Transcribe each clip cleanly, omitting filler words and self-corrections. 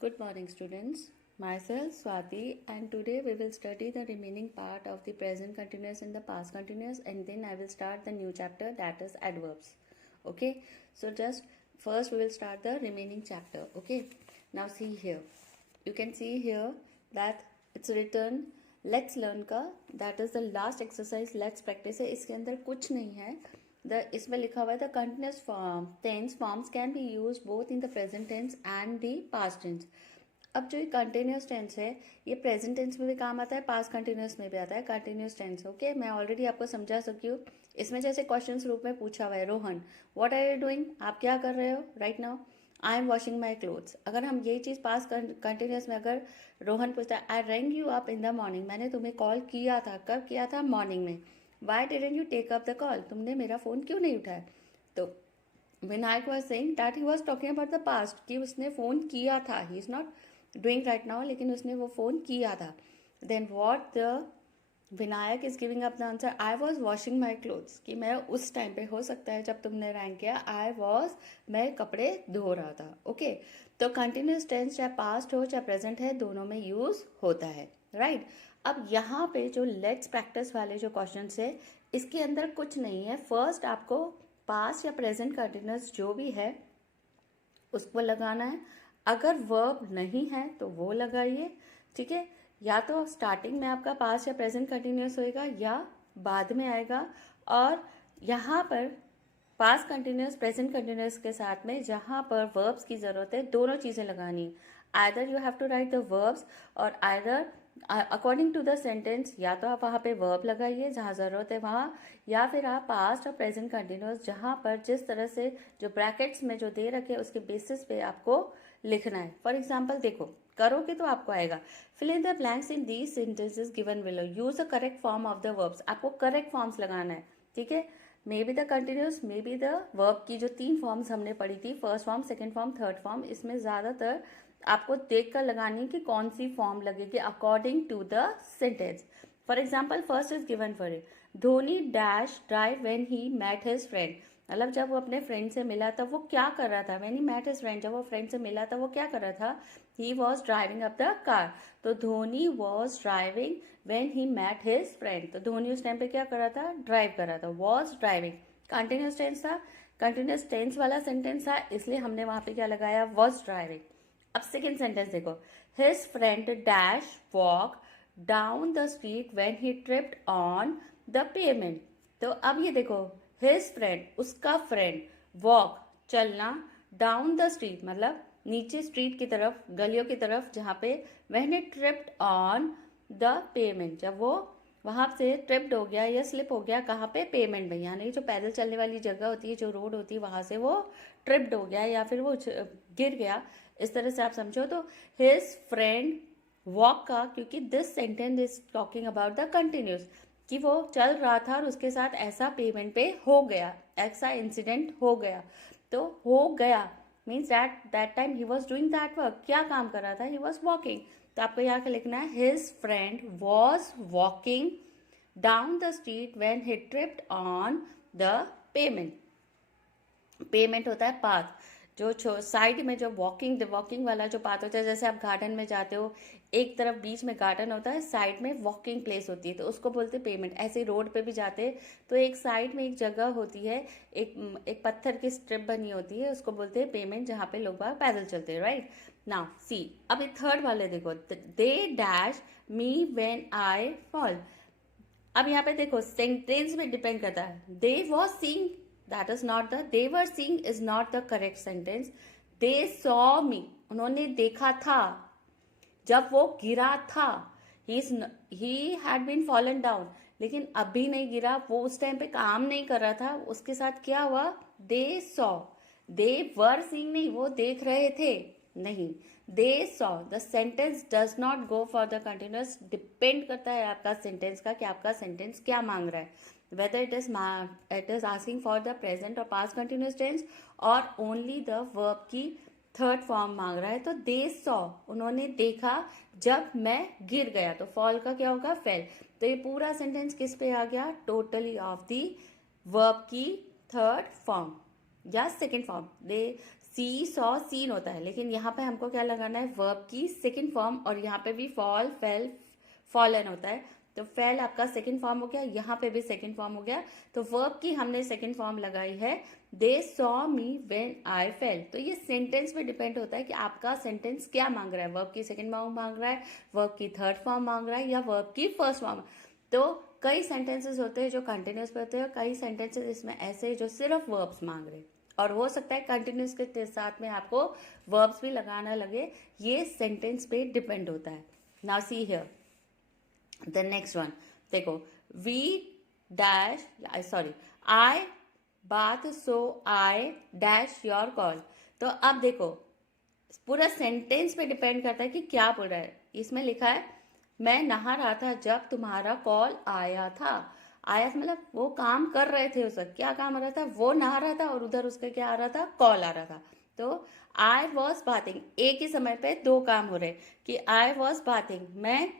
Good morning, students. Myself Swati, and today we will study the remaining part of the present continuous and the past continuous, and then I will start the new chapter, that is adverbs. Okay, so just first we will start the remaining chapter. Okay, now see here. You can see here that it's written let's learn का, that is the last exercise, let's practice है. इसके अंदर कुछ नहीं है. इसमें लिखा हुआ है the continuous form tense forms can be use both in the present tense and the past tense. अब जो ये कंटिन्यूस टेंस है ये प्रेजेंट टेंस में भी काम आता है, पास्ट कंटिन्यूस में भी आता है कंटिन्यूस टेंस. ओके, मैं ऑलरेडी आपको समझा चुकी हूँ. इसमें जैसे क्वेश्चन रूप में पूछा हुआ है, Rohan what are you doing, आप क्या कर रहे हो right now. I am washing my clothes. अगर हम ये चीज़ पास्ट कंटिन्यूस में अगर रोहन पूछता है I rang you up in the morning, मैंने तुम्हें कॉल किया था, कब किया था, मॉर्निंग में. Why didn't you take up the call, तुमने मेरा फ़ोन क्यों नहीं उठाया. तो Vinayak was saying that he was talking about the past, कि उसने फ़ोन किया था. He is not doing right now, लेकिन उसने वो फ़ोन किया था. Then what the Vinayak is giving up the answer I was washing my clothes, कि मैं उस टाइम पे, हो सकता है जब तुमने रैंक किया, आई वॉज, मैं कपड़े धो रहा था. ओके, तो कंटिन्यूस टेंस चाहे पास्ट हो चाहे प्रेजेंट है, दोनों में यूज होता है राइट. अब यहाँ पे जो लेट्स प्रैक्टिस वाले जो क्वेश्चन है, इसके अंदर कुछ नहीं है. फर्स्ट आपको पास्ट या प्रेजेंट कंटिन्यूस जो भी है उसको लगाना है. अगर वर्ब नहीं है तो वो लगाइए. ठीक है, या तो स्टार्टिंग में आपका पास्ट या प्रेजेंट कंटिन्यूस होएगा या बाद में आएगा. और यहाँ पर पास्ट कंटिन्यूस प्रेजेंट कंटिन्यूस के साथ में जहाँ पर वर्ब्स की ज़रूरत है, दोनों चीज़ें लगानी. Either you have to write the verbs और either according to the sentence, या तो आप वहाँ पे वर्ब लगाइए जहाँ ज़रूरत है वहाँ, या फिर आप पास्ट और प्रेजेंट कंटिन्यूस जहाँ पर जिस तरह से जो ब्रैकेट्स में जो दे रखे उसके बेसिस पे आपको लिखना है. फॉर एग्जाम्पल देखो, करोगे तो आपको आएगा fill in the blanks in these sentences given below, use the correct form of the verbs. आपको करेक्ट फॉर्म्स लगाना है. ठीक है, maybe the continuous, maybe the verb की जो 3 फॉर्म्स हमने पढ़ी थी, first form, second form, third form, इसमें ज़्यादातर आपको देख कर लगानी है कि कौन सी फॉर्म लगेगी according to the sentence. For example first is given for it, Dhoni dash drive when he met his friend. मतलब जब वो अपने फ्रेंड से मिला तब वो क्या कर रहा था. When he met his friend, जब वो फ्रेंड से मिला तब वो क्या कर रहा था, he was driving up the car. तो Dhoni was driving when he met his friend, तो धोनी उस टाइम पे क्या कर रहा था, ड्राइव कर रहा था. वॉज ड्राइविंग कंटिन्यूस टेंस था, कंटिन्यूस टेंस वाला सेंटेंस था, इसलिए हमने वहां पे क्या लगाया, वॉज ड्राइविंग. अब सेकेंड सेंटेंस देखो, his friend dash walk down the street when he tripped on the payment. तो अब ये देखो, हिज फ्रेंड, उसका फ्रेंड, वॉक, चलना, डाउन द स्ट्रीट मतलब नीचे स्ट्रीट की तरफ, गलियों की तरफ जहाँ पे, when he tripped on the payment, जब वो वहां से ट्रिप्ड हो गया या स्लिप हो गया, कहाँ पे, पेमेंट में, यानी जो पैदल चलने वाली जगह होती है, जो रोड होती है, वहां से वो ट्रिप्ड हो गया या फिर वो गिर गया. इस तरह से आप समझो. तो हिज फ्रेंड वॉक का, क्योंकि this sentence is talking about the continuous, कि वो चल रहा था और उसके साथ ऐसा पेमेंट पे हो गया, ऐसा इंसिडेंट हो गया. तो हो गया means that time he was doing that work, क्या काम कर रहा था, ही वॉज वॉकिंग. तो आपको यहाँ पे लिखना है his friend was walking down the street when he tripped on the payment. Payment होता है पाथ, जो साइड में जो वॉकिंग वाला जो पाथ होता है, जैसे आप गार्डन में जाते हो, एक तरफ बीच में गार्डन होता है, साइड में वॉकिंग प्लेस होती है, तो उसको बोलते हैं पेमेंट. ऐसे रोड पे भी जाते हैं तो एक साइड में एक जगह होती है, एक पत्थर की स्ट्रिप बनी होती है, उसको बोलते हैं पेमेंट, जहाँ पे लोग बाहर पैदल चलते हैं राइट. नाउ सी, अब ये थर्ड वाले देखो, they dash me when I fall. अब यहाँ पे देखो सेंटेंस में डिपेंड करता है. They was seeing, that is not the, they were seeing is not the correct sentence. they saw me, उन्होंने देखा था जब वो गिरा था. he had been fallen down, लेकिन अभी नहीं गिरा, वो उस टाइम पे काम नहीं कर रहा था. उसके साथ क्या हुआ, they saw, they were seeing नहीं, वो देख रहे थे नहीं, they saw. the sentence does not go for the continuous. Depend करता है आपका सेंटेंस का कि आपका सेंटेंस क्या मांग रहा है, whether it is asking for the present or past continuous tense or only the verb की थर्ड फॉर्म मांग रहा है. तो they saw, उन्होंने देखा जब मैं गिर गया, तो fall का क्या होगा, fell. तो ये पूरा सेंटेंस किस पे आ गया, टोटली ऑफ दी वर्ब की थर्ड फॉर्म या सेकेंड फॉर्म. दे सी सॉ सीन होता है, लेकिन यहाँ पे हमको क्या लगाना है, वर्ब की सेकंड फॉर्म, और यहाँ पे भी फॉल, फेल, फॉलन होता है, तो फेल आपका सेकंड फॉर्म हो गया, यहाँ पे भी सेकंड फॉर्म हो गया, तो वर्ब की हमने सेकंड फॉर्म लगाई है they saw me when I fail. तो ये सेंटेंस पे डिपेंड होता है कि आपका सेंटेंस क्या मांग रहा है, वर्ब की सेकंड फॉर्म मांग रहा है, वर्ब की थर्ड फॉर्म मांग रहा है, या वर्ब की फर्स्ट फॉर्म। तो कई सेंटेंसेस होते हैं जो कंटिन्यूस पे होते हैं, कई सेंटेंसेस इसमें ऐसे जो सिर्फ वर्ब्स मांग रहे हैं, और हो सकता है कंटिन्यूस के साथ में आपको वर्ब्स भी लगाना लगे, ये सेंटेंस पे डिपेंड होता है। Now see here the next one, देखो वी डैश सॉरी आई बात सो आई डैश योर कॉल। तो अब देखो पूरा सेंटेंस पे डिपेंड करता है कि क्या बोल रहा है। इसमें लिखा है मैं नहा रहा था जब तुम्हारा कॉल आया था। आया मतलब वो काम कर रहे थे, उसका क्या काम हो रहा था, वो नहा रहा था, और उधर उसका क्या आ रहा था, कॉल आ रहा था। तो आई वॉज बाथिंग, एक ही समय पे दो काम हो रहे कि आई वॉज बाथिंग, मैं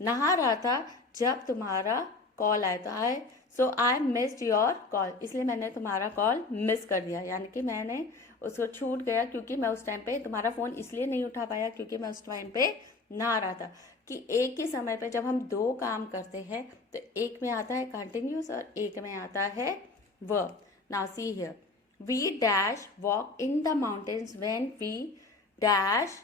नहा रहा था जब तुम्हारा कॉल आया, तो आई मिस्ड योर कॉल, इसलिए मैंने तुम्हारा कॉल मिस कर दिया, यानी कि मैंने उसको छूट गया, क्योंकि मैं उस टाइम पे तुम्हारा फोन इसलिए नहीं उठा पाया क्योंकि मैं उस टाइम पे नहा रहा था। कि एक ही समय पे जब हम दो काम करते हैं तो एक में आता है कंटिन्यूस और एक में आता है verb. Now see here, we dash walk in the mountains when we dash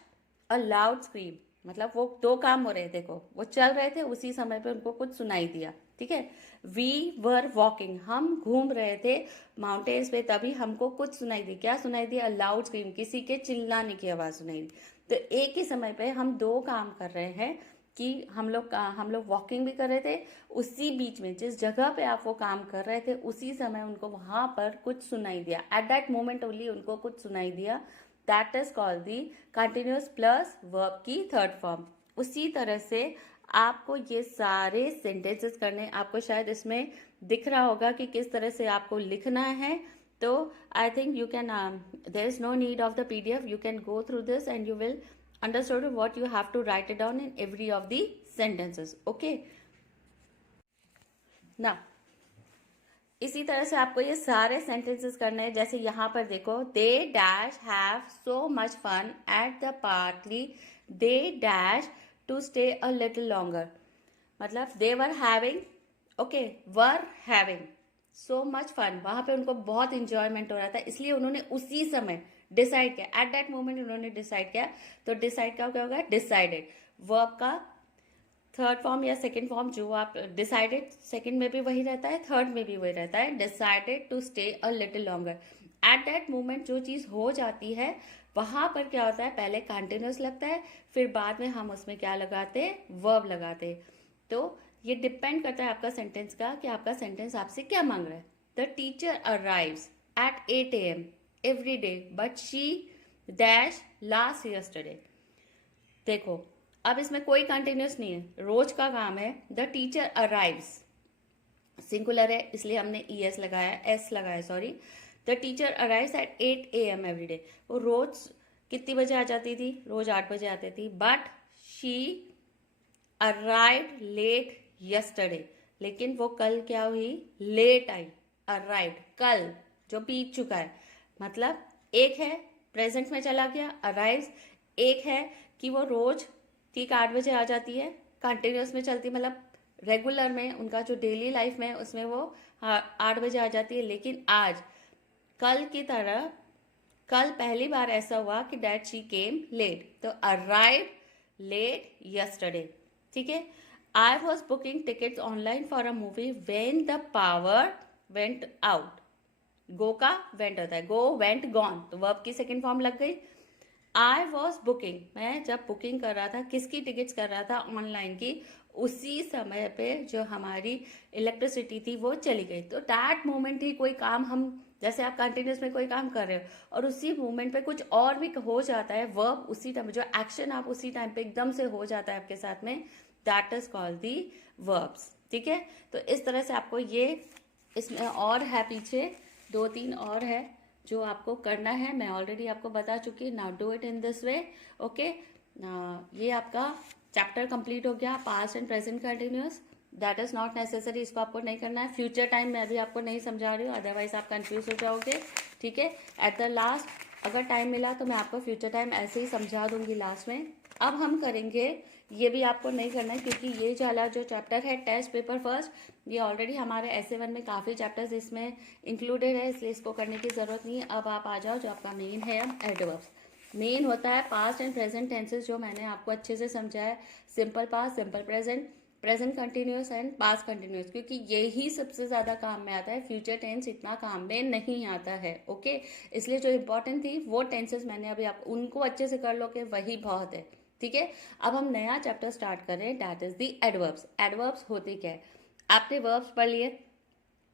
a loud scream, मतलब वो दो काम हो रहे थे, देखो वो चल रहे थे, उसी समय पे उनको कुछ सुनाई दिया, ठीक है। वी वर वॉकिंग, हम घूम रहे थे माउंटेन्स पे, तभी हमको कुछ सुनाई दी, क्या सुनाई दिया, लाउड स्क्रीम, किसी के चिल्लाने की आवाज सुनाई दी। तो एक ही समय पे हम दो काम कर रहे हैं कि हम लोग वॉकिंग भी कर रहे थे, उसी बीच में जिस जगह पे आप वो काम कर रहे थे उसी समय उनको वहां पर कुछ सुनाई दिया, एट दैट मोमेंट ओनली उनको कुछ सुनाई दिया, that is called the continuous plus verb की थर्ड फॉर्म। उसी तरह से आपको ये सारे सेंटेंसेस करने, आपको शायद इसमें दिख रहा होगा कि किस तरह से आपको लिखना है। तो I think you can, there is no need of the PDF, you can go through this and you will understood what you have to write it down in every of the sentences, okay। now इसी तरह से आपको ये सारे sentences करने हैं, जैसे यहाँ पर देखो, they dash have so much fun at the party, they dash to stay a little longer, मतलब they were having, okay, were having so much fun, वहां पे उनको बहुत इंजॉयमेंट हो रहा था, इसलिए उन्होंने उसी समय डिसाइड किया, एट दैट मोमेंट उन्होंने डिसाइड किया। तो डिसाइड का क्या होगा, डिसाइडेड, वर्ब का थर्ड फॉर्म या सेकंड फॉर्म, जो आप डिसाइडेड सेकंड में भी वही रहता है, थर्ड में भी वही रहता है, decided to stay a little longer. At that moment जो चीज हो जाती है वहां पर क्या होता है, पहले कंटिन्यूस लगता है, फिर बाद में हम उसमें क्या लगाते हैं, वर्ब लगाते हैं। तो ये डिपेंड करता है आपका सेंटेंस का कि आपका सेंटेंस आपसे क्या मांग रहा है। The teacher arrives eight 8 AM every day but she dash last yesterday. देखो अब इसमें कोई कंटिन्यूस नहीं है, रोज का काम है। द टीचर अराइव्स, सिंगुलर है इसलिए हमने ES लगाया, S लगाया, sorry. The teacher arrives eight 8 AM every day, वो रोज कितनी बजे आ जाती थी, रोज 8 बजे आती थी, but she arrived late yesterday, लेकिन वो कल क्या हुई, लेट आई। अराइव्ड कल जो बीत चुका है, मतलब एक है प्रेजेंट में चला गया अराइव्स, एक है कि वो रोज ठीक 8 बजे आ जाती है, कंटिन्यूस में चलती, मतलब रेगुलर में उनका जो डेली लाइफ में उसमें वो 8 बजे आ जाती है, लेकिन आज कल की तरह कल पहली बार ऐसा हुआ कि डैट शी केम लेट, तो अराइव लेट यस्टरडे, ठीक है। I was booking tickets online for a movie when the power went out, go का वेंट होता है, गो वेंट गॉन, तो वर्ब की सेकेंड फॉर्म लग गई। आई वॉज बुकिंग, मैं जब बुकिंग कर रहा था, किसकी टिकट्स कर रहा था, ऑनलाइन की, उसी समय पे जो हमारी इलेक्ट्रिसिटी थी वो चली गई। तो दैट मोमेंट ही कोई काम, हम जैसे आप कंटिन्यूस में कोई काम कर रहे हो और उसी मोमेंट पे कुछ और भी हो जाता है, वर्ब उसी टाइम, जो एक्शन आप उसी टाइम पे एकदम से हो जाता है आपके साथ में, that is called the verbs, ठीक है। तो इस तरह से आपको ये, इसमें और है पीछे 2-3 और है जो आपको करना है, मैं ऑलरेडी आपको बता चुकी, now do it in this way, okay. ये आपका चैप्टर कंप्लीट हो गया, past and present continuous, that is not necessary, इसको आपको नहीं करना है। फ्यूचर टाइम मैं भी आपको नहीं समझा रही हूँ, अदरवाइज आप कंफ्यूज हो जाओगे, ठीक है। एट द लास्ट अगर टाइम मिला तो मैं आपको फ्यूचर टाइम ऐसे ही समझा दूंगी लास्ट में। अब हम करेंगे, ये भी आपको नहीं करना है क्योंकि ये वाला जो चैप्टर है टेस्ट पेपर फर्स्ट, ये ऑलरेडी हमारे ऐसे में काफ़ी चैप्टर्स इसमें इंक्लूडेड है, इसलिए इसको करने की ज़रूरत नहीं है। अब आप आ जाओ जो आपका मेन है, अब एडवर्ब्स। मेन होता है पास्ट एंड प्रेजेंट टेंसेस, जो मैंने आपको अच्छे से समझाया। Simple past, simple present, present continuous and past continuous, क्योंकि यही सबसे ज़्यादा काम में आता है। फ्यूचर टेंस इतना काम में नहीं आता है, ओके। इसलिए जो इंपॉर्टेंट थी वो टेंसेस मैंने अभी आप उनको अच्छे से कर लो कि वही बहुत है, ठीक है। अब हम नया चैप्टर स्टार्ट कर रहे हैं, that is the adverbs. Adverbs होते क्या है? आपने वर्ब्स पढ़ लिए,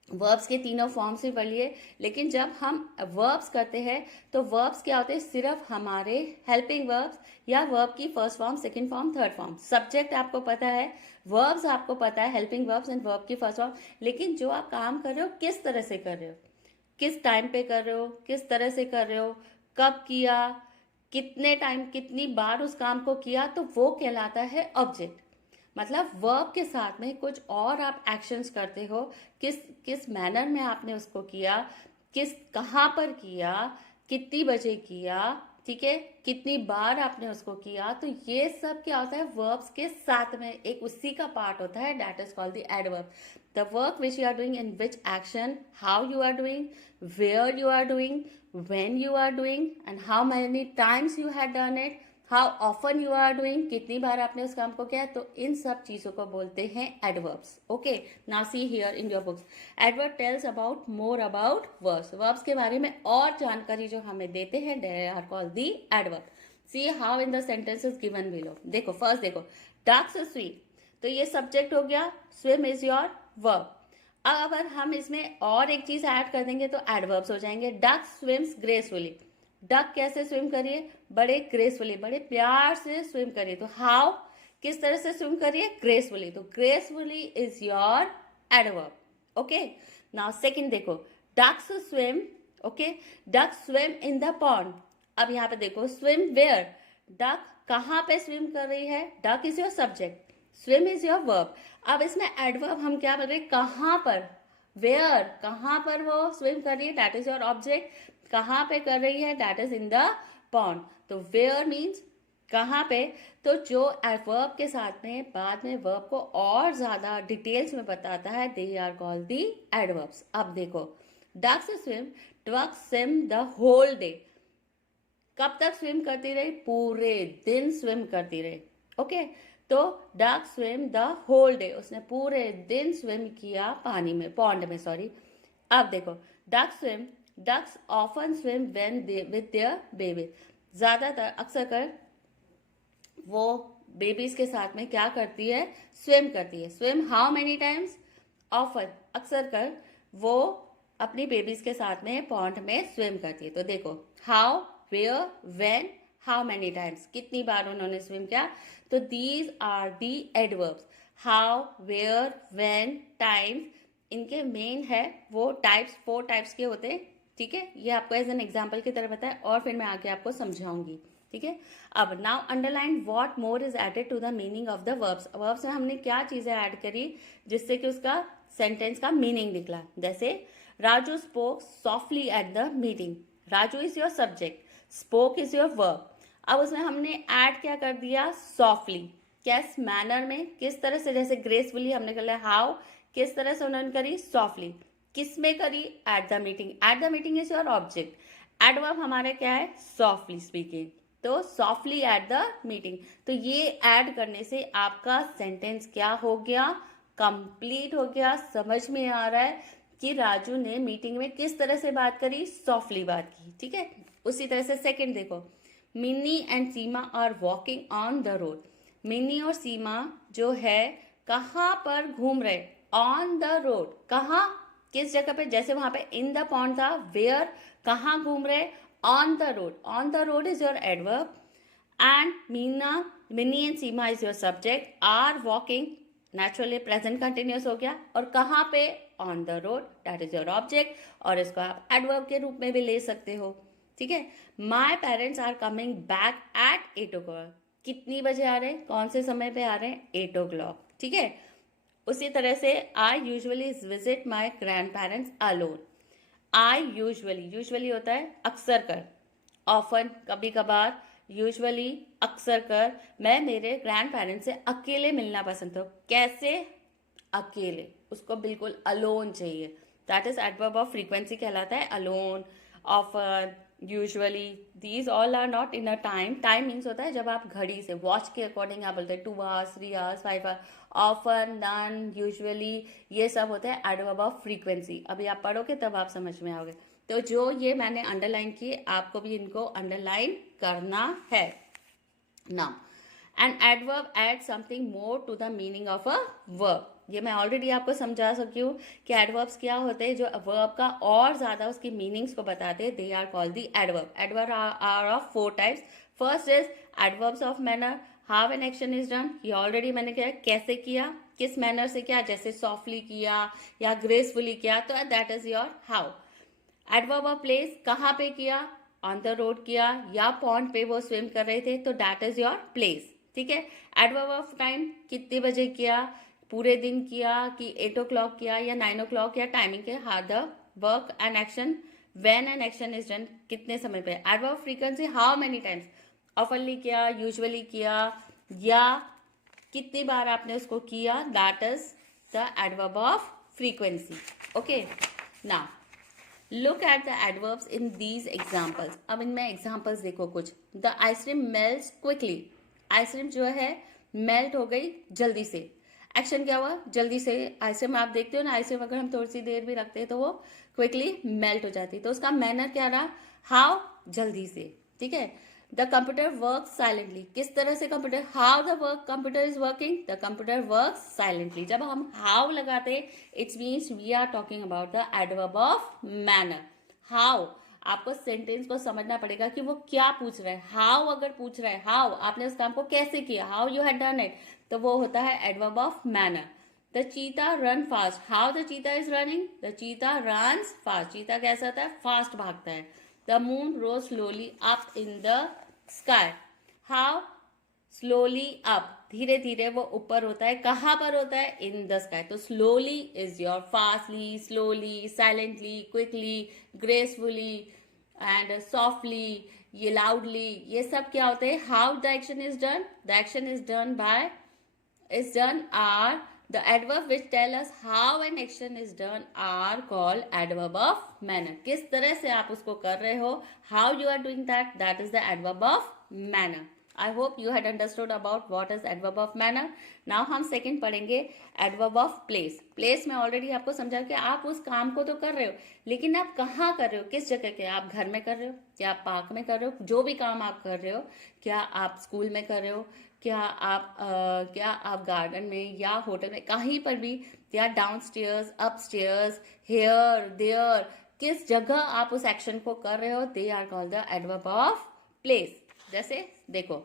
वर्ब्स के तीनों फॉर्म्स भी पढ़ लिए, लेकिन जब हम वर्ब्स करते हैं तो वर्ब्स क्या होते हैं? सिर्फ हमारे हेल्पिंग वर्ब्स या वर्ब की first form, second form, third form. Subject आपको पता है, वर्ब्स आपको पता है, हेल्पिंग वर्ब्स एंड वर्ब की फर्स्ट फॉर्म, लेकिन जो आप काम कर रहे हो किस तरह से कर रहे हो, किस टाइम पे कर रहे हो, किस तरह से कर रहे हो, कब किया, कितने टाइम, कितनी बार उस काम को किया, तो वो कहलाता है ऑब्जेक्ट। मतलब वर्ब के साथ में कुछ और आप एक्शंस करते हो, किस किस मैनर में आपने उसको किया, कहाँ पर किया, कितनी बजे किया, ठीक है, कितनी बार आपने उसको किया, तो ये सब क्या होता है? वर्ब्स के साथ में एक उसी का पार्ट होता है, that is called the adverb. The work which you are doing, in which action, how you are doing, where you are doing, when you are doing, and how many times you had done it, how often you are doing, कितनी बार आपने उस काम को किया, तो इन सब चीजों को बोलते हैं adverbs, okay. Now see here in your books, adverb tells about more about verbs. Verbs के बारे में और जानकारी जो हमें देते हैं, they are called the adverb. See how in the sentences given below. देखो फर्स्ट देखो, डक्स स्विम, तो ये सब्जेक्ट हो गया, स्विम इज योर वर्ब। अब अगर हम इसमें और एक चीज ऐड कर देंगे तो एडवर्ब्स हो जाएंगे। डक स्विम्स ग्रेसफुली, डक कैसे स्विम करिए? बड़े ग्रेसफुली, बड़े प्यार से स्विम करिए। तो हाउ, किस तरह से स्विम करिए? ग्रेसफुली। तो gracefully is your adverb, okay. Now second देखो, ducks swim, okay, duck swim in the pond. अब यहाँ पे देखो, स्विम वेयर, डक कहाँ पे स्विम कर रही है? Duck is your subject, swim is your verb. अब इसमें एडवर्ब हम क्या कर रहे हैं? कहाँ पर, वेयर, कहाँ पर वो स्विम कर रही है, दैट इज योर ऑब्जेक्ट। कहाँ पे कर रही है, that is in the pond. तो वेयर मीन्स कहाँ पे, तो जो वर्ब के साथ में बाद में वर्ब को और ज्यादा डिटेल्स में बताता है, they are called the adverbs. अब देखो, ducks swim, ducks swim the whole day. कब तक स्विम करती रही? पूरे दिन स्विम करती रही, ओके। तो duck swim the whole day, उसने पूरे दिन स्विम किया पानी में, पॉन्ड में, सॉरी। अब देखो, duck swim, ducks often swim when with their baby. ज्यादातर, अक्सर कर वो बेबीज के साथ में क्या करती है? स्विम करती है। Swim how many times? Often, अक्सर कर वो अपनी बेबीज के साथ में पॉन्ड में स्विम करती है। तो देखो, how, where, when, how many times, कितनी बार उन्होंने स्विम किया। तो these are the adverbs. How, where, when, times, इनके मेन है वो टाइप्स, 4 टाइप्स के होते हैं, ठीक है। ये आपको एज एन एग्जाम्पल की तरह बताया और फिर मैं आगे आपको समझाऊंगी, ठीक है। अब now underline what more is added to the meaning of the verbs. Verbs में हमने क्या चीजें ऐड करी जिससे कि उसका सेंटेंस का मीनिंग निकला। जैसे Raju spoke softly at the meeting, Raju is your subject, spoke is your verb. अब उसमें हमने ऐड क्या कर दिया? सॉफ्टली, किस मैनर में, किस तरह से, जैसे ग्रेसफुली हमने कर लिया, हाउ, किस तरह से उन्होंने करी? सॉफ्टली। किस में करी? At the meeting. At the meeting is your object. Adverb हमारे क्या है? सॉफ्टली स्पीकिंग, तो सॉफ्टली एट द मीटिंग। तो ये ऐड करने से आपका सेंटेंस क्या हो गया? कंप्लीट हो गया। समझ में आ रहा है कि राजू ने मीटिंग में किस तरह से बात करी? सॉफ्टली बात की, ठीक है। उसी तरह से सेकंड देखो, Mini and Seema are walking on the road. Mini और सीमा जो है कहाँ पर घूम रहे? On the road. कहाँ, किस जगह पे? जैसे वहां पे इन द पॉन्ड था, वेयर, कहाँ घूम रहे? On the road. On the road is your adverb and Mini and Seema is your subject. Are walking naturally present continuous हो गया, और कहाँ पे? On the road, that is your object, और इसको आप एडवर्ब के रूप में भी ले सकते हो, ठीक है। My parents are coming back at 8 o'clock। कितनी बजे आ रहे हैं? कौन से समय पे आ रहे हैं? 8 o'clock, ठीक है। उसी तरह से I usually visit my grand parents alone. I usually, usually होता है अक्सर कर, ऑफन कभी कभार, यूजुअली अक्सर कर, मैं मेरे ग्रैंड पेरेंट्स से अकेले मिलना पसंद हूँ। कैसे? अकेले, उसको बिल्कुल अलोन चाहिए। That is adverb of frequency कहलाता है, alone, often, usually. These all are not in a time. Time means होता है जब आप घड़ी से, वॉच के अकॉर्डिंग आप बोलते हैं 2 hours, 3 hours, 5 hours। Often, none, usually, ये सब होते हैं एडवर्ब ऑफ फ्रीक्वेंसी। अभी आप पढ़ोगे तब आप समझ में आओगे। तो जो ये मैंने अंडरलाइन किए, आपको भी इनको अंडरलाइन करना है। Now an adverb add something more to the meaning of a verb. ये मैं ऑलरेडी आपको समझा सकी हूँ कि एडवर्ब्स क्या होते हैं, जो वर्ब का और ज्यादा उसकी मीनिंग्स को बताते हैं। They are called the adverb. Adverb are of 4 types. First is adverbs of manner, how an action is done. ये ऑलरेडी मैंने किया, कैसे किया, किस मैनर से किया, जैसे सॉफ्टली किया या ग्रेसफुली किया, तो that is your how. Adverb of place, कहाँ पे किया, ऑन द रोड किया या पॉन्ड पे वो स्विम कर रहे थे, तो दैट इज योर प्लेस। ठीक है। एडवर्ब ऑफ टाइम, कितने बजे किया, पूरे दिन किया कि 8 o'clock किया या 9 o'clock या टाइमिंग के, how the work and action, when an action is done, कितने समय पे। Adverb of frequency, how many times, ऑफनली किया, यूजुअली किया या कितनी बार आपने उसको किया, that is the adverb of frequency. Okay, now look at the adverbs in these examples. अब इनमें एग्जाम्पल्स देखो कुछ। The ice cream melts quickly, ice cream जो है मेल्ट हो गई जल्दी से। एक्शन क्या हुआ, जल्दी से। आइसक्रीम आप देखते हो ना, आइसक्रीम अगर हम थोड़ी सी देर भी रखते हैं तो वो क्विकली मेल्ट हो जाती है। तो उसका मैनर क्या रहा, हाउ, जल्दी से। ठीक है। द कंप्यूटर वर्क साइलेंटली, किस तरह से computer, how the work computer is working, the computer work silently. जब हम हाउ लगाते it's means we are talking about the adverb of manner. How, आपको सेंटेंस को समझना पड़ेगा कि वो क्या पूछ रहा है। हाउ अगर पूछ रहा है, हाउ आपने उस काम को कैसे किया, how you had done it, तो वो होता है adverb of manner. The cheetah run fast, how the cheetah is running, the cheetah runs fast. Cheetah कैसा होता है, फास्ट भागता है। The moon rose slowly up in the sky, how, slowly up, धीरे धीरे वो ऊपर होता है। कहाँ पर होता है, इन द स्काई। तो slowly is your fastly, slowly, silently, quickly, gracefully and softly, ये लाउडली, ये सब क्या होते हैं, how the action is done. The action is done by, is done are the adverb which tell us how an action is done are called adverb of manner. किस तरह से आप उसको कर रहे हो, how you are doing that, that is the adverb of manner. I hope you had understood about what is adverb of manner. Now हम second पढ़ेंगे adverb of place. Place में already आपको समझा कि आप उस काम को तो कर रहे हो, लेकिन आप कहाँ कर रहे हो, किस जगह के, आप घर में कर रहे हो, क्या आप पार्क में कर रहे हो, जो भी काम आप कर रहे हो, क्या आप स्कूल में कर रहे हो, क्या आप गार्डन में या होटल में, कहीं पर भी, या downstairs, upstairs, here, there, किस जगह आप उस एक्शन को कर रहे हो, they are called the adverb of place. जैसे देखो,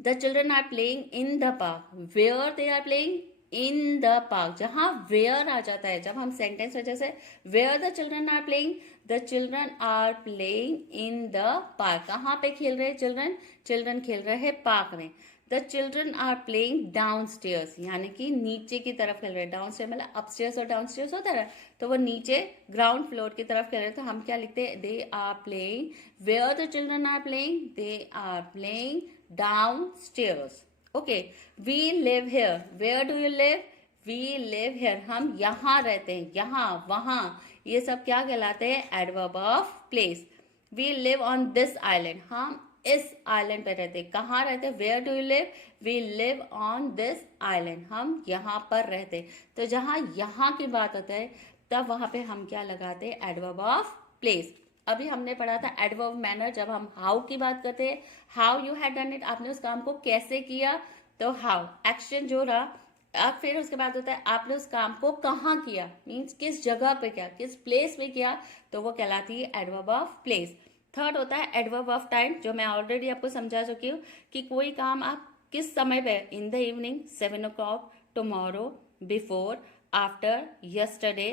the children are playing in the park, where they are playing, in the park. जहां वेयर आ जाता है, जब हम सेंटेंस में जैसे where the children are playing, the children are playing in the park, कहाँ पे खेल रहे हैं चिल्ड्रन, चिल्ड्रन खेल रहे हैं पार्क में। The children are playing downstairs, यानी कि नीचे की तरफ खेल रहे हैं। डाउन स्टेयर मतलब अपस्टेयर्स और डाउन स्टेयर्स होता है, तो वो नीचे ग्राउंड फ्लोर की तरफ खेल रहे हैं। तो हम क्या लिखते हैं, they are playing, where the children are playing, they are playing downstairs. Okay, we live here, where do you live, we live here, हम यहाँ रहते हैं, यहाँ वहां, ये सब क्या कहलाते हैं, adverb of place. We live on this island, हम इस आइलैंड पे रहते हैं। कहाँ रहते हैं, where do you live, we live on this island, हम यहाँ पर रहते हैं। तो जहां यहाँ की बात होता है तब वहां पे हम क्या लगाते हैं, एडवर्ब ऑफ प्लेस। अभी हमने पढ़ा था एडवर्ब मैनर, जब हम हाउ की बात करते हैं, how you had done it, आपने उस काम को कैसे किया, तो हाउ एक्शन जो रहा। अब फिर उसके बाद होता है आपने उस काम को कहाँ किया, मीन्स किस जगह पे किया, किस प्लेस में किया, तो वो कहलाती है एडवर्ब ऑफ प्लेस। थर्ड होता है एडवर्ब ऑफ टाइम, जो मैं ऑलरेडी आपको समझा चुकी हूँ कि कोई काम आप किस समय पे, in the evening, 7 o'clock, tomorrow, before, after, yesterday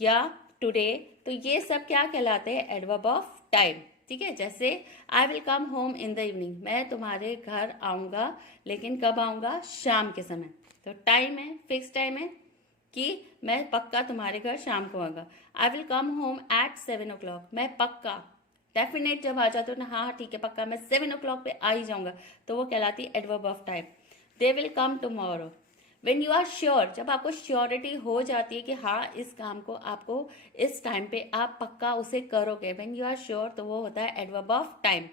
या टुडे, तो ये सब क्या कहलाते हैं, एडवर्ब ऑफ टाइम। ठीक है। जैसे I will come home in the evening, मैं तुम्हारे घर आऊंगा, लेकिन कब आऊंगा, शाम के समय। तो टाइम है, फिक्स टाइम है कि मैं पक्का तुम्हारे घर शाम को आऊंगा। I will come home at 7 o'clock, मैं पक्का डेफिनेट जब आ जाते हो ना, हाँ ठीक है पक्का मैं 7 o'clock पे आ ही जाऊंगा, तो वो कहलाती है adverb of time. They will come tomorrow. When you are sure, जब आपको श्योरिटी हो जाती है कि हाँ इस काम को आपको इस टाइम पे आप पक्का उसे करोगे, वेन यू आर श्योर, तो वो होता है एडवर्ब ऑफ टाइम।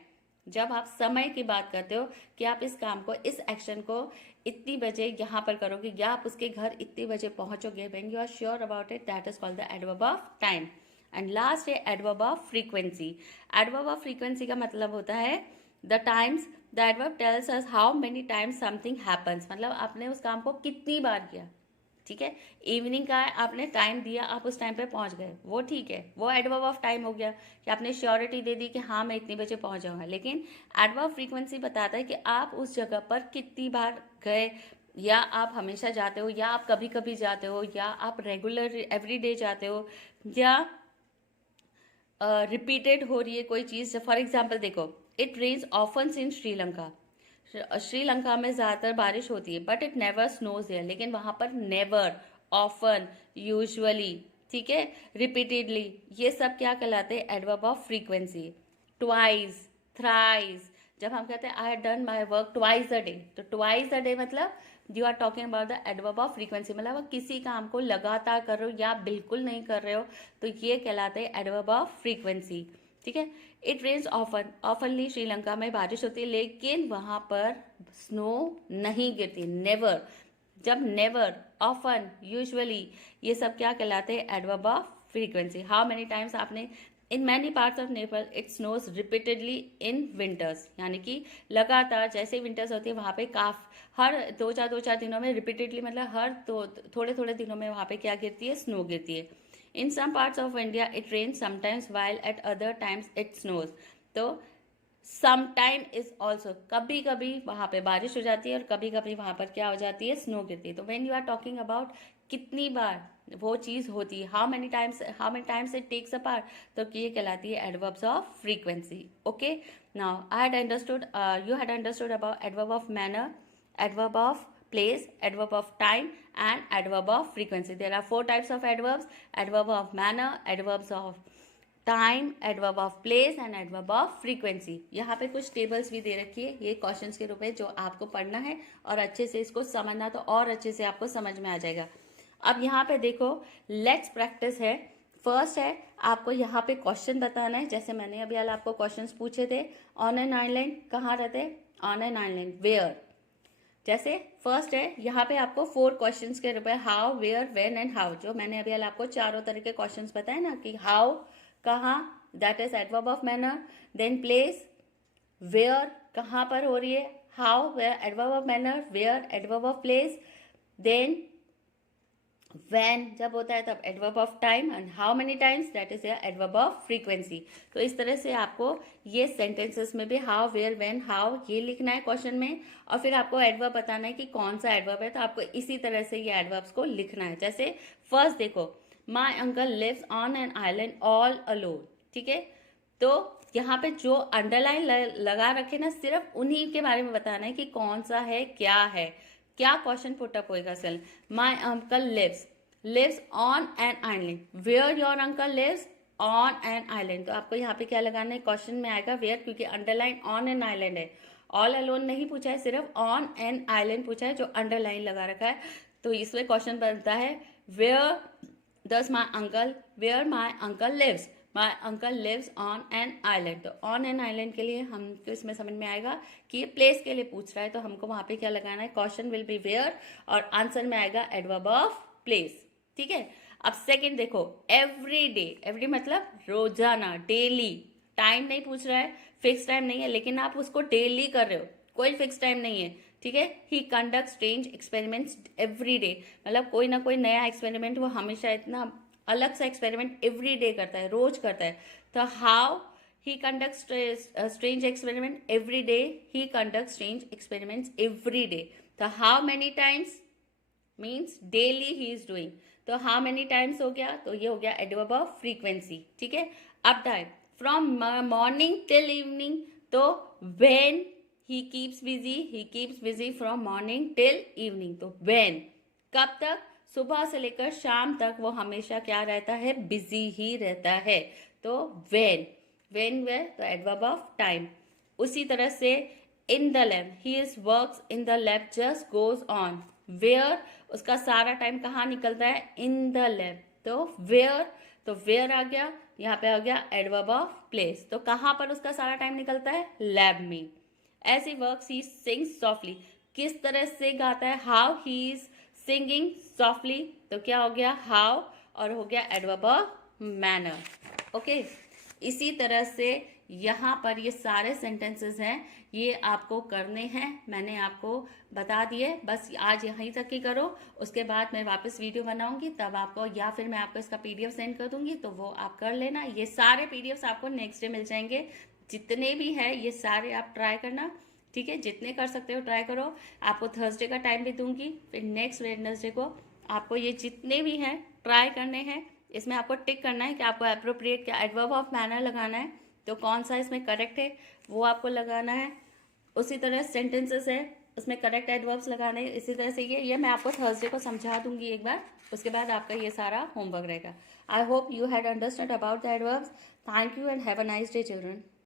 जब आप समय की बात करते हो कि आप इस काम को, इस एक्शन को इतनी बजे यहाँ पर करोगे या आप उसके घर इतनी बजे पहुंचोगे, when you are sure about it, that is called the adverb of time. And last है adverb of frequency. Adverb of frequency का मतलब होता है the times, the adverb tells us how many times something happens, मतलब आपने उस काम को कितनी बार किया। ठीक है, इवनिंग का आपने टाइम दिया, आप उस टाइम पे पहुंच गए, वो ठीक है, वो एडवर्ब ऑफ टाइम हो गया कि आपने श्योरिटी दे दी कि हाँ मैं इतनी बजे पहुंच जाऊंगा। लेकिन एडवर्ब फ्रीक्वेंसी बताता है कि आप उस जगह पर कितनी बार गए, या आप हमेशा जाते हो, या आप कभी कभी जाते हो, या आप रेगुलर एवरीडे जाते हो, या रिपीटेड हो रही है कोई चीज़। फॉर एग्जाम्पल देखो, it rains often in Sri Lanka, Sri Lanka में ज़्यादातर बारिश होती है, but it never snows there, लेकिन वहाँ पर नेवर, ऑफन, यूजुअली, ठीक है, रिपीटेडली, ये सब क्या कहलाते हैं adverb of frequency. Twice, thrice, जब हम कहते हैं I have done my work twice a day, तो ट्वाइस अ डे मतलब you are talking about the adverb of frequency, मतलब आप किसी काम को लगातार कर रहे हो या बिल्कुल नहीं कर रहे हो, तो ये कहलाते हैं एडवर्ब ऑफ फ्रीक्वेंसी। ठीक है, it rains often, oftenly Sri Lanka में बारिश होती है लेकिन वहां पर स्नो नहीं गिरती, नेवर। जब नेवर, ऑफन, यूजुअली, ये सब क्या कहलाते हैं adverb of frequency. How many times आपने, in many parts of Nepal it snows repeatedly in winters, यानी कि लगातार जैसे विंटर्स होती है वहाँ पे हर दो चार दिनों में रिपीटेडली, मतलब हर थोड़े थोड़े दिनों में वहाँ पे क्या गिरती है, स्नो गिरती है। In some parts of India it rains sometimes while at other times it snows, तो समटाइम इज ऑल्सो, कभी कभी वहाँ पे बारिश हो जाती है और कभी कभी वहाँ पर क्या हो जाती है, स्नो गिरती है। तो when you are talking about कितनी बार वो चीज़ होती है, how many times it takes a part, तो ये कहलाती है adverbs of frequency. Okay, now I had understood, you had understood about adverb of manner, adverb of place, adverb of time and adverb of frequency. There are 4 types of adverbs: adverb of manner, adverbs of time, adverb of place and adverb of frequency. यहाँ पे कुछ tables भी दे रखी है, ये questions के रूप में जो आपको पढ़ना है और अच्छे से इसको समझना, तो और अच्छे से आपको समझ में आ जाएगा। अब यहाँ पे देखो, लेट्स प्रैक्टिस है। फर्स्ट है, आपको यहाँ पे क्वेश्चन बताना है, जैसे मैंने अभी हाल आपको क्वेश्चंस पूछे थे। ऑन एन आइलैंड, कहाँ रहते? On an island, where. जैसे फर्स्ट है, यहाँ पे आपको 4 क्वेश्चंस के रूप में how, where, when and how, जो मैंने अभी आपको चारों तरह के क्वेश्चंस बताए ना, कि हाउ कहाँ, that is adverb of manner, then place, where कहाँ पर हो रही है, how, where adverb of manner, where adverb of place, then when जब होता है तब adverb of time, and how many times, that is adverb of frequency. तो इस तरह से आपको ये सेंटेंसेस में भी हाउ, वेयर, व्हेन, हाउ ये लिखना है क्वेश्चन में, और फिर आपको एडवर्ब बताना है कि कौन सा एडवर्ब है, तो आपको इसी तरह से ये एडवर्ब्स को लिखना है। जैसे फर्स्ट देखो, my uncle lives on an island all alone, ठीक है, तो यहाँ पे जो अंडरलाइन लगा रखे ना, सिर्फ उन्हीं के बारे में बताना है कि कौन सा है, क्या क्वेश्चन पुट अप होएगा। सेल, my uncle lives on an island, where your uncle lives on an island, तो आपको यहाँ पे क्या लगाना है, क्वेश्चन में आएगा वेयर, क्योंकि अंडरलाइन ऑन एन आइलैंड है, ऑल अलोन नहीं पूछा है, सिर्फ ऑन एन आइलैंड पूछा है जो अंडरलाइन लगा रखा है। तो इसमें क्वेश्चन बनता है where does my uncle, where my uncle lives, my uncle lives on an island. तो ऑन एन आइलैंड के लिए हमको इसमें समझ में आएगा कि ये प्लेस के लिए पूछ रहा है, तो हमको वहां पे क्या लगाना है, क्वेश्चन विल बी वेयर, और आंसर में आएगा एडवर्ब ऑफ प्लेस। ठीक है, अब सेकंड देखो, एवरी डे, एवरी मतलब रोजाना, डेली, टाइम नहीं पूछ रहा है, फिक्स टाइम नहीं है, लेकिन आप उसको डेली कर रहे हो, कोई फिक्स टाइम नहीं है। ठीक है, he conduct strange experiments every day, मतलब कोई ना कोई नया एक्सपेरिमेंट वो हमेशा, इतना अलग सा एक्सपेरिमेंट एवरी डे करता है, रोज करता है। तो how he conduct strange experiment every day, he conduct strange experiments every day. तो how many times means daily he is doing, तो हाउ मेनी टाइम्स हो गया, तो ये हो गया एडवर्ब ऑफ फ्रीक्वेंसी। ठीक है, अब time, from morning till evening, तो when he keeps busy from morning till evening, तो व्हेन कब तक, सुबह से लेकर शाम तक वो हमेशा क्या रहता है, बिजी ही रहता है, तो व्हेन। व्हेन, वेयर, तो एडवर्ब ऑफ टाइम। उसी तरह से in the lab, he is works in the lab, just goes on. Where, उसका सारा टाइम कहाँ निकलता है, इन द लैब, तो वेयर, तो वेयर आ गया, यहाँ पे आ गया एडवर्ब ऑफ प्लेस, तो कहाँ पर उसका सारा टाइम निकलता है, लैब में। As he works he sings softly, किस तरह से गाता है, how he is singing softly, तो क्या हो गया, हाउ, और हो गया एडवर्ब ऑफ मैनर। ओके, इसी तरह से यहाँ पर ये सारे सेंटेंसेस हैं, ये आपको करने हैं, मैंने आपको बता दिए, बस आज यहीं तक ही करो। उसके बाद मैं वापस वीडियो बनाऊंगी, तब आपको, या फिर मैं आपको इसका पीडीएफ सेंड कर दूंगी, तो वो आप कर लेना। ये सारे पीडीएफ्स आपको नेक्स्ट डे मिल जाएंगे, जितने भी है ये सारे आप ट्राई करना, ठीक है, जितने कर सकते हो ट्राई करो। आपको थर्सडे का टाइम भी दूंगी, फिर नेक्स्ट वेडनेसडे को आपको ये जितने भी हैं ट्राई करने हैं। इसमें आपको टिक करना है कि आपको अप्रोप्रिएट क्या एडवर्ब ऑफ मैनर लगाना है, तो कौन सा इसमें करेक्ट है वो आपको लगाना है। उसी तरह सेंटेंसेस है, उसमें करेक्ट एडवर्ब्स लगाने हैं। इसी तरह से ये मैं आपको थर्सडे को समझा दूंगी एक बार, उसके बाद आपका ये सारा होमवर्क रहेगा। I hope you had understand about the adverbs. Thank you and have a nice day children.